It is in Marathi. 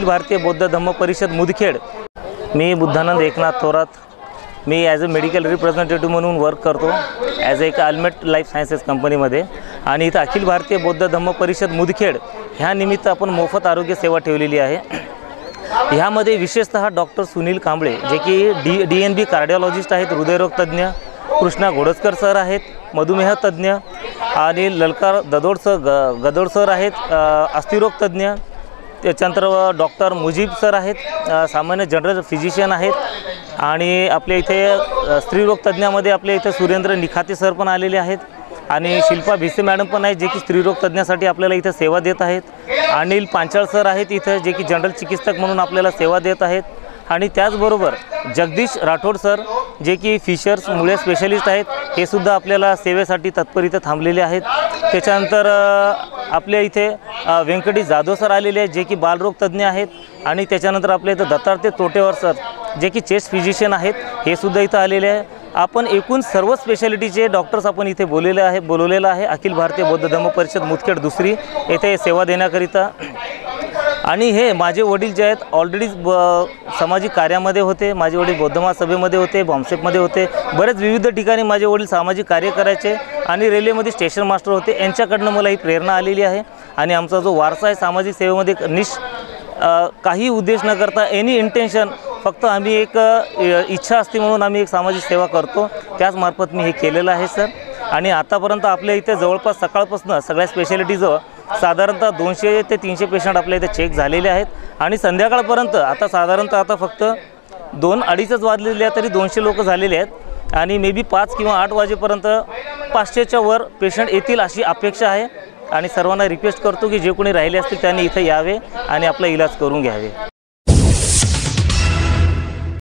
अखिल भारतीय बौद्ध धम्म परिषद मुदखेड। मी बुद्धानंद एकनाथ थोरात, मी ॲज अ मेडिकल रिप्रेझेंटेटिव्ह म्हणून वर्क करतो ॲज एक अल्मेट लाईफ सायन्सेस कंपनीमध्ये। आणि इथं अखिल भारतीय बौद्ध धम्म परिषद मुदखेड ह्या निमित्त आपण मोफत आरोग्य सेवा ठेवलेली आहे। ह्यामध्ये विशेषतः डॉक्टर सुनील कांबळे जे की DNB कार्डिओलॉजिस्ट आहेत, हृदयरोग तज्ज्ञ, कृष्णा घोडजकर सर आहेत, मधुमेह तज्ज्ञ, आणि ललकार गदोड सर आहेत, अस्थिरोग तज्ज्ञ, त्याच्यानंतर डॉक्टर मुजीब सर आहेत, सामान्य जनरल फिजिशियन आहेत, आणि आपल्या इथे स्त्रीरोग तज्ज्ञामध्ये आपल्या इथे सुरेंद्र निखाते सर पण आलेले आहेत, आणि शिल्पा भिसे मॅडम पण आहेत जे की स्त्रीरोग तज्ज्ञासाठी आपल्याला इथे सेवा देत आहेत। अनिल पांचाळ सर आहेत इथे जे की जनरल चिकित्सक म्हणून आपल्याला सेवा देत आहेत, आणि त्याचबरोबर जगदीश राठोड सर जे की फिशर्स मुळे स्पेशलिस्ट आहेत, हे सुद्धा आपल्याला सेवेसाठी तत्पर इथे थांबलेले आहेत। त्याच्यानंतर आपल्या इथे व्यंकटी जाधव सर आलेले आहेत जे की बालरोग तज्ज्ञ आहेत, आणि त्याच्यानंतर आपल्या इथे दत्तात्रय तोटेवर सर जे की चेस्ट फिजिशियन आहेत, हे सुद्धा इथं आलेले आहे। आपण एकूण सर्व स्पेशालिटीचे डॉक्टर्स आपण इथे बोलवलेलं आहे अखिल भारतीय बौद्ध धम्म परिषद मुदखेड दुसरी येथे सेवा देण्याकरिता। आणि हे माझे वडील जे आहेत ऑलरेडी सामाजिक कार्यामध्ये होते, माझे वडील बौद्ध महासभेमध्ये होते, बॉम्बसेपमध्ये होते, बरेच विविध ठिकाणी माझे वडील सामाजिक कार्य करायचे, आणि रेल्वेमध्ये स्टेशन मास्टर होते। यांच्याकडनं मला ही प्रेरणा आलेली आहे, आणि आमचा जो वारसा आहे सामाजिक सेवेमध्ये काही उद्देश न करता एनी इंटेन्शन, फक्त आम्ही एक इच्छा असते म्हणून आम्ही एक सामाजिक सेवा करतो, त्याच मार्फत मी हे केलेलं आहे सर। आणि आतापर्यंत आपल्या इथे जवळपास सकाळपासून सगळ्या स्पेशालिटीजं साधारणतः 200 ते 300 पेशंट आपल्या इथे चेक झालेले आहेत, आणि संध्याकाळपर्यंत आता साधारणतः फक्त 2-2:30 वाजलेले आहेत तरी 200 लोक झालेले आहेत, आणि मे बी 5 किंवा 8 वाजेपर्यंत 500च्या वर पेशंट येतील अशी अपेक्षा आहे। आणि सर्वांना रिक्वेस्ट करतो की जे कोणी राहिले असतील त्यांनी इथे यावे आणि आपला इलाज करून घ्यावे।